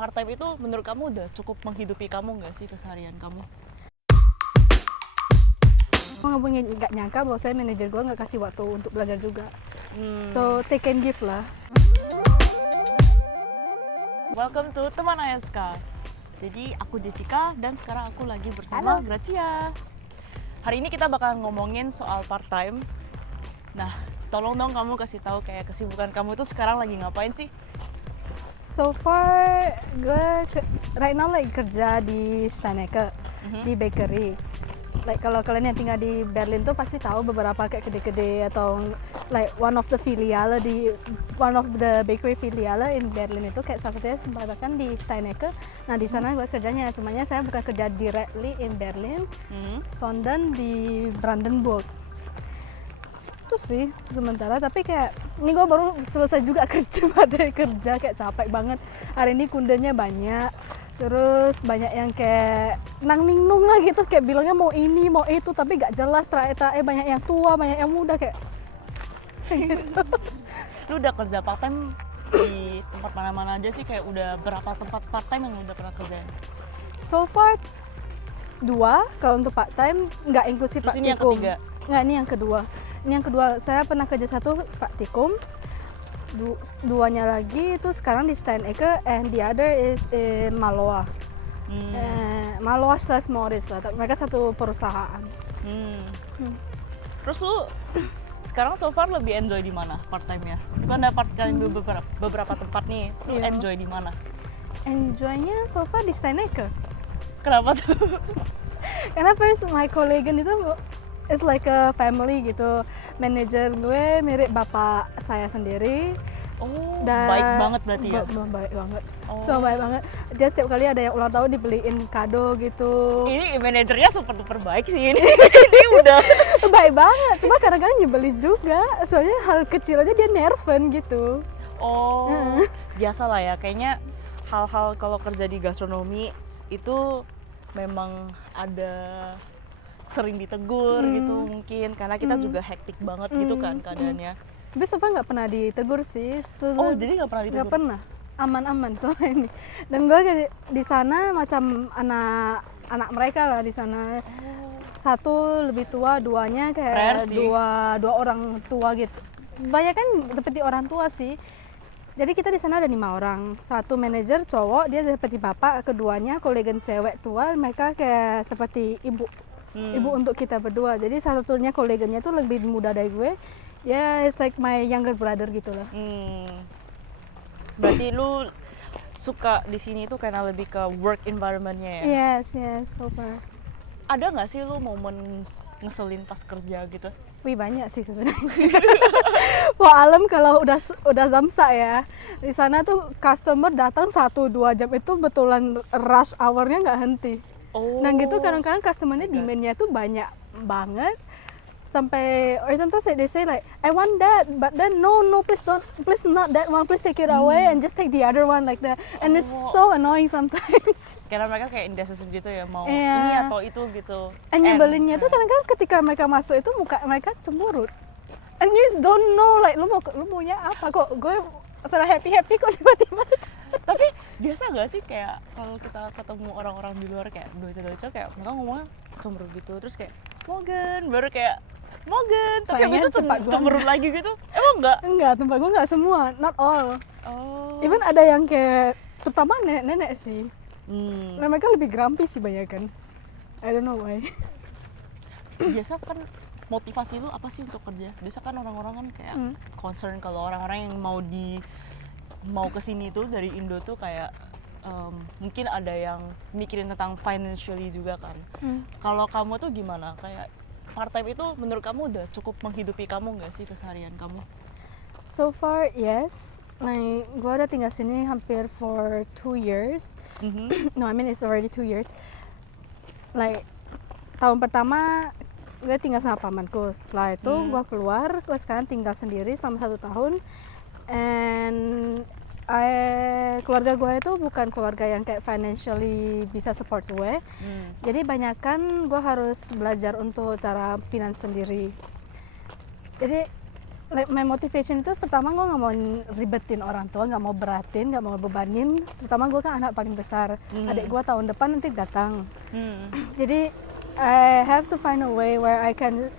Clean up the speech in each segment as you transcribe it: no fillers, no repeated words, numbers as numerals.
part time itu menurut kamu udah cukup menghidupi kamu nggak sih keseharian kamu? Nggak nyangka bahwa saya manajer gue nggak kasih waktu untuk belajar juga. So take and give lah. Welcome to Teman ASK. Jadi aku Jessica dan sekarang aku lagi bersama Gracia. Hari ini kita bakal ngomongin soal part time. Nah, tolong dong kamu kasih tahu kayak kesibukan kamu tuh sekarang lagi ngapain sih? So far gue right now like kerja di Steinecker di bakery. Like kalau kalian yang tinggal di Berlin tuh pasti tahu beberapa kayak gede-gede atau like one of the bakery filiale in Berlin itu kayak salah satunya sempat di Steinecker. Nah di sana gue kerjanya, cumanya saya bukan kerja directly in Berlin, sondern di Brandenburg. Itu sih sementara, tapi kayak ini gue baru selesai juga kerja kayak capek banget. Hari ini kundanya banyak. Terus banyak yang kayak nang ningnung lah gitu, kayak bilangnya mau ini, mau itu, tapi gak jelas ternyata banyak yang tua, banyak yang muda kayak gitu. Lu udah kerja part time di tempat mana-mana aja sih? Kayak udah berapa tempat part time yang udah pernah kerjain? So far 2, kalau untuk part time nggak inklusif Terus ini yang praktikum. ketiga? Nggak, ini yang kedua. Saya pernah kerja 1 praktikum, duanya lagi itu sekarang di Steinecker, and the other is in Maloa. Maloa / Morris lah, mereka satu perusahaan. Terus lu sekarang so far lebih enjoy di mana part time-nya? Lu kan dapat kalian beberapa tempat nih, lu Iya. enjoy di mana? Enjoy-nya so far di Steinecker. Kenapa tuh? Karena first my colleague itu it's like a family gitu. Manajer gue mirip bapak saya sendiri. Oh, baik banget berarti ya? Baik banget. Oh. So baik banget. Dia setiap kali ada yang ulang tahun dibeliin kado gitu. Ini manajernya super duper baik sih ini. Ini udah Baik banget. Cuma kadang-kadang nyebelin juga. Soalnya hal kecil aja dia nerven gitu. Oh, biasa lah ya. Kayaknya hal-hal kalau kerja di gastronomi itu memang ada sering ditegur gitu mungkin karena kita juga hektik banget gitu kan keadaannya. Tapi so far nggak pernah ditegur sih. Oh, jadi nggak pernah ditegur? Nggak pernah. Aman-aman soalnya ini. Dan gue di sana macam anak mereka lah di sana. Satu lebih tua, duanya Rare kayak sih. dua orang tua gitu. Banyak kan seperti orang tua sih. Jadi kita di sana ada 5 orang. Satu manajer cowok, dia seperti bapak. Keduanya kolega cewek tua, mereka kayak seperti ibu. Ibu untuk kita berdua. Jadi salah satunya koleganya tuh lebih muda dari gue. Ya, it's like my younger brother gitu lah. Berarti lu suka di sini tuh karena lebih ke work environment-nya ya? Yes, so far. Ada nggak sih lu momen ngeselin pas kerja gitu? Wih, banyak sih sebenarnya. Wah, alam kalau udah Samsa ya. Di sana tuh customer datang 1-2 jam itu betulan rush hour-nya nggak henti. Oh. Nah gitu kadang-kadang customer-nya demand-nya tuh banyak banget. Sampai or sometimes they say like I want that, but then no please not that one, please take it away and just take the other one like that. And it's so annoying sometimes. Karena mereka kayak indecisive gitu ya, mau Iya. ini atau itu gitu. And nyebelinnya tuh kadang-kadang ketika mereka masuk itu muka mereka cemburut. And you just don't know like lu maunya apa, kok gue secara happy kok tiba-tiba. Tapi biasa nggak sih kayak kalau kita ketemu orang-orang di luar kayak doce kayak mereka ngomongnya cemberut gitu, terus kayak Morgan, baru kayak Morgan, tapi Sayangnya habis itu cepat banget. cemberut lagi gitu. Emang nggak? Enggak, tempat gue nggak semua, not all. Oh. Even ada yang kayak terutama nenek-nenek sih. Nah, mereka lebih grumpy sih banyak kan. I don't know why. Biasa kan motivasi lu apa sih untuk kerja? Biasa kan orang-orang kan kayak concern kalau orang-orang yang mau kesini tuh dari Indo tuh kayak mungkin ada yang mikirin tentang financially juga kan. Kalau kamu tuh gimana? Kayak part time itu menurut kamu udah cukup menghidupi kamu nggak sih keseharian kamu? So far, yes. Like, gue udah tinggal sini hampir for 2 years. No, I mean it's already 2 years. Like, tahun pertama gue tinggal sama pamanku. Setelah itu gue keluar, gue sekarang tinggal sendiri selama 1 tahun. And keluarga gue itu bukan keluarga yang kayak financially bisa support gue. Jadi banyakan gue harus belajar untuk cara finance sendiri. Jadi like my motivation itu pertama gue nggak mau ribetin orang tua, nggak mau beratin, nggak mau bebanin. Terutama gue kan anak paling besar, adik gue tahun depan nanti datang. Jadi I have to find a way where I can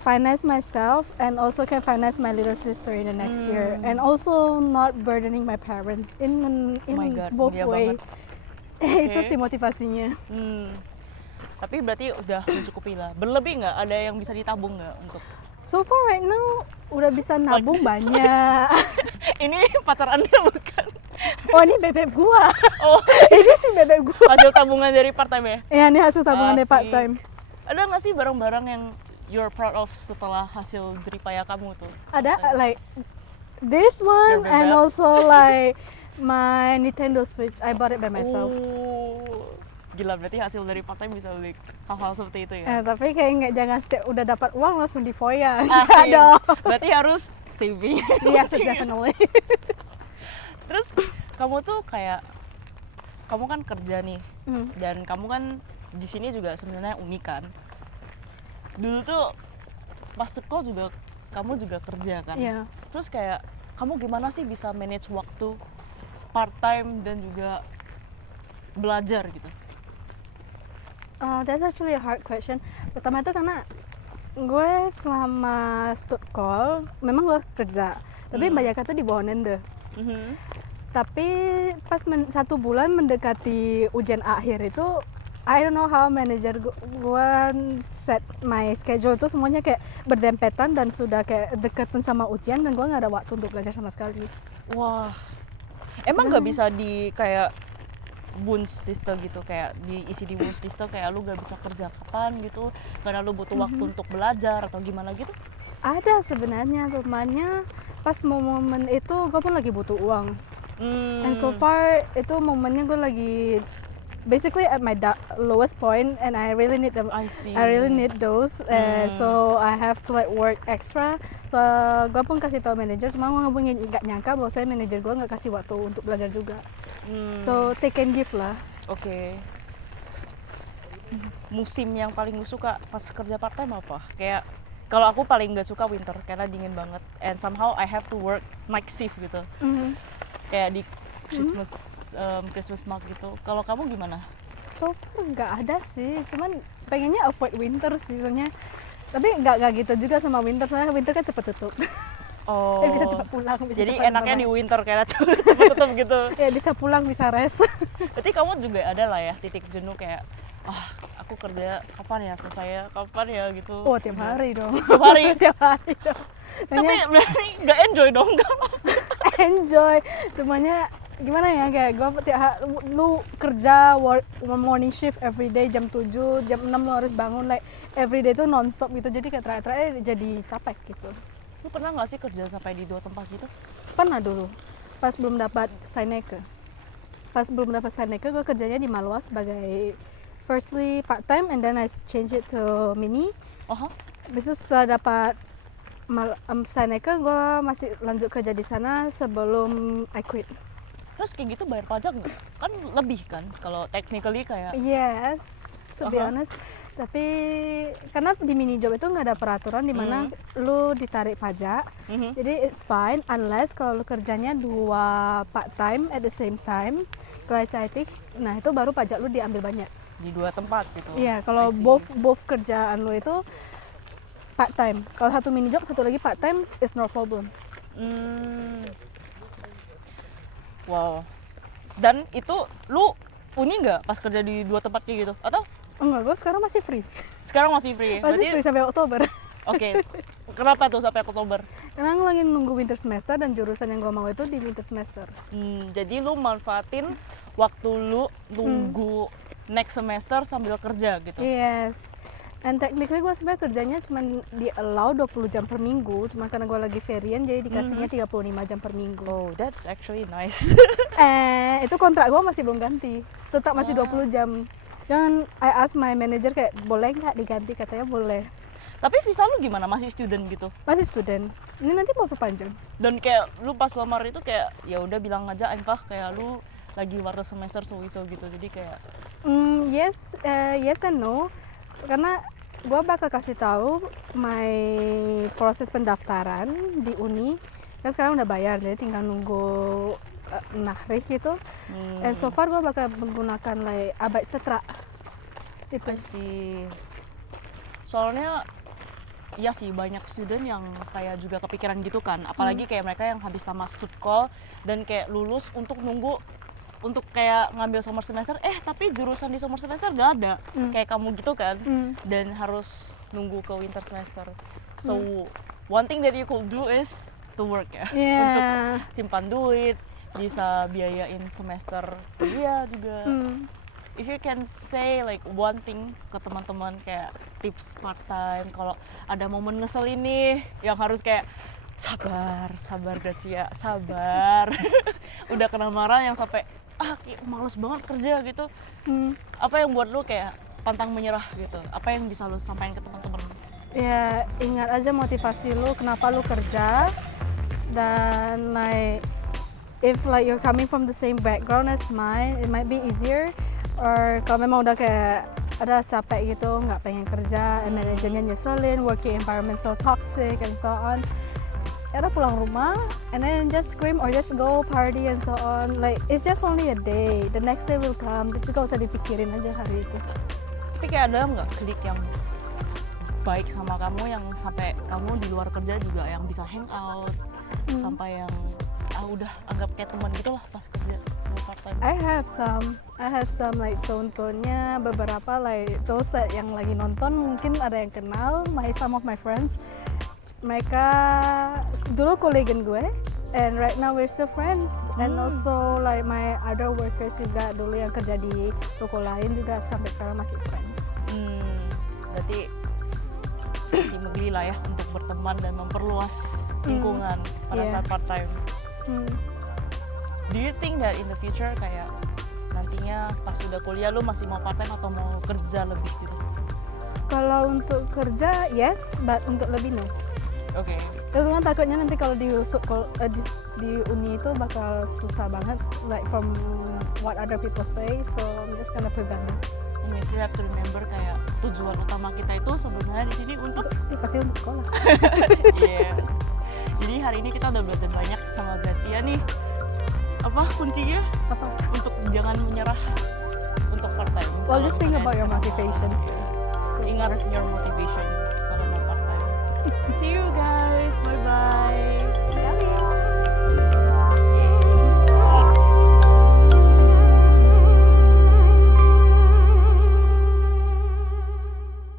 finance myself and also can finance my little sister in the next year, and also not burdening my parents in my God, both mulia way. banget. Itu sih motivasinya. Tapi berarti udah mencukupi lah. Berlebih nggak? Ada yang bisa ditabung nggak untuk? So far right now udah bisa nabung banyak. Ini pacar Anda bukan? Oh ini bebek gua. Oh, Ini sih bebek gua. hasil tabungan dari part time ya? Ya ini hasil tabungan dari Asik. part time. Ada nggak sih barang-barang yang you're proud of setelah hasil jeripaya kamu tuh? Ada like this one Your and bebek. also like my Nintendo Switch. I bought it by myself. Oh, gila, berarti hasil dari part time bisa beli hal-hal seperti itu ya? Tapi kayak nggak, jangan setiap udah dapat uang langsung difoya. Asik. Nggak dong. Berarti harus saving. Yes, definitely. Terus kamu tuh kayak, kamu kan kerja nih, dan kamu kan di sini juga sebenarnya unik kan. Dulu tuh pas sekolah juga kamu juga kerja kan. Iya. Terus kayak kamu gimana sih bisa manage waktu part time dan juga belajar gitu? That's actually a hard question. Pertama itu karena gue selama stud call memang gue kerja, tapi banyak tuh di bawah Nende. Tapi pas 1 bulan mendekati ujian akhir itu, I don't know how manager gue set my schedule itu semuanya kayak berdempetan dan sudah kayak deketan sama ujian, dan gue nggak ada waktu untuk belajar sama sekali. Wah, emang nggak bisa di kayak Wunschliste gitu, kayak diisi di Wunschliste kayak lu gak bisa kerja kapan gitu karena lu butuh waktu untuk belajar atau gimana gitu? Ada sebenarnya, rumahnya pas momen itu gue pun lagi butuh uang. And so far itu momennya gue lagi basically at my lowest point, and I really need them. I see. I really need those, so I have to like work extra. So gue pun kasih tahu manajer, cuma gue nggak nyangka bahwa saya manajer gue nggak kasih waktu untuk belajar juga. So take and give lah. Oke. Musim yang paling lu suka pas kerja part time apa? Kayak kalau aku paling nggak suka winter karena dingin banget, and somehow I have to work night shift gitu. Kayak di Christmas market gitu. Kalau kamu gimana? So far nggak ada sih, cuman pengennya avoid winter sih soalnya. Tapi nggak gitu juga sama winter, soalnya winter kan cepet tutup. Oh. Bisa cepat pulang. Bisa Jadi cepat enaknya di beres. winter kayak cepet tutup gitu. Ya bisa pulang, bisa rest. Berarti kamu juga ada lah ya titik jenuh kayak, aku kerja kapan ya selesai ya, kapan ya gitu. Oh tiap hari dong. Tiap hari? Tiap hari dong. Tapi berarti nggak enjoy dong? Enjoy, semuanya gimana ya, kayak gue lu kerja work morning shift every day jam 7, jam 6 lu harus bangun like every day tuh non-stop gitu, jadi kayak terakhir jadi capek gitu. Lu pernah nggak sih kerja sampai di 2 tempat gitu? Pernah dulu, pas belum dapat Steinecke. Gue kerjanya di Malwa sebagai firstly part time, and then I change it to mini. Habis itu setelah dapat Steinecke, gue masih lanjut kerja di sana sebelum I quit. Terus kayak gitu bayar pajak nggak? Kan lebih kan kalau technically kayak. Yes, to be honest. Tapi karena di mini job itu nggak ada peraturan di mana lu ditarik pajak. Jadi it's fine unless kalau lu kerjanya 2 part time at the same time, gleichzeitig, nah itu baru pajak lu diambil banyak. Di 2 tempat gitu. Iya, kalau both kerjaan lu itu part time. Kalau satu mini job, satu lagi part time, is no problem. Wow. Dan itu lu uni nggak pas kerja di 2 tempat kayak gitu? Atau? Enggak, gue sekarang masih free. Sekarang masih free? Masih free sampai Oktober. Oke. Kenapa tuh sampai Oktober? Karena gue lagi nunggu winter semester, dan jurusan yang gue mau itu di winter semester. Jadi lu manfaatin waktu lu nunggu next semester sambil kerja gitu? Yes. And technically gue sebenarnya kerjanya cuma di allow 20 jam per minggu, cuma karena gue lagi varian jadi dikasihnya 35 jam per minggu. Oh, that's actually nice. Itu kontrak gue masih belum ganti, tetap masih 20 jam. Jangan, I ask my manager kayak boleh nggak diganti, katanya boleh. Tapi visa lu gimana? Masih student gitu? Masih student. Ini nanti mau perpanjang. Dan kayak lu pas lamar itu kayak ya udah bilang aja einfach kayak lu lagi warna semester sowieso gitu. Jadi kayak Yes and no. Karena gue bakal kasih tahu my proses pendaftaran di uni. Kan sekarang udah bayar, jadi tinggal nunggu nahrih gitu. And so far gue bakal menggunakan like Arbeidsvertrag. Itu. I see. Soalnya ya sih banyak student yang kayak juga kepikiran gitu kan, apalagi kayak mereka yang habis tamat studcall dan kayak lulus untuk nunggu untuk kayak ngambil summer semester, tapi jurusan di summer semester gak ada, kayak kamu gitu kan, dan harus nunggu ke winter semester. So one thing that you could do is to work ya, untuk simpan duit, bisa biayain semester kuliah juga. If you can say like one thing ke teman-teman kayak tips part time, kalau ada momen ngeselin nih yang harus kayak sabar Gacia, sabar. Udah kena marah yang sampai males banget kerja gitu. Apa yang buat lu kayak pantang menyerah gitu? Apa yang bisa lu sampaikan ke teman-teman? Ya ingat aja motivasi lu, kenapa lu kerja, dan like if like you're coming from the same background as mine, it might be easier. Or kalau memang udah kayak ada capek gitu, nggak pengen kerja, manajernya nyeselin, working environment so toxic and so on, ya udah pulang rumah and then just scream or just go party and so on. Like it's just only a day, the next day will come. Just gak usah dipikirin aja hari itu. Tapi kayak ada nggak klik yang baik sama kamu yang sampai kamu di luar kerja juga yang bisa hangout, sampai yang udah anggap kayak teman gitu lah pas kerja part time? I have some like contohnya beberapa like those that yang lagi nonton mungkin ada yang kenal, some of my friends. Mereka dulu kolegan gue, and right now we're still friends. And also like my other workers juga dulu yang kerja di toko lain juga sampai sekarang masih friends. Berarti masih megili lah ya untuk berteman dan memperluas lingkungan pada saat part time. Do you think that in the future kayak nantinya pas sudah kuliah lu masih mau part time atau mau kerja lebih gitu? Kalau untuk kerja yes, but untuk lebih no. Oke. Terus kan takutnya nanti kalau di uni itu bakal susah banget, like from what other people say, so I'm just gonna prevent it. And we still have to remember kayak tujuan utama kita itu sebenarnya di sini untuk pasti untuk sekolah. Yes. Jadi hari ini kita udah belajar banyak sama Gacia nih. Apa kuncinya? Apa? Untuk jangan menyerah untuk part time. Well, just think about your motivation. Ingat your motivation kalau mau part time. See you guys. Bye bye.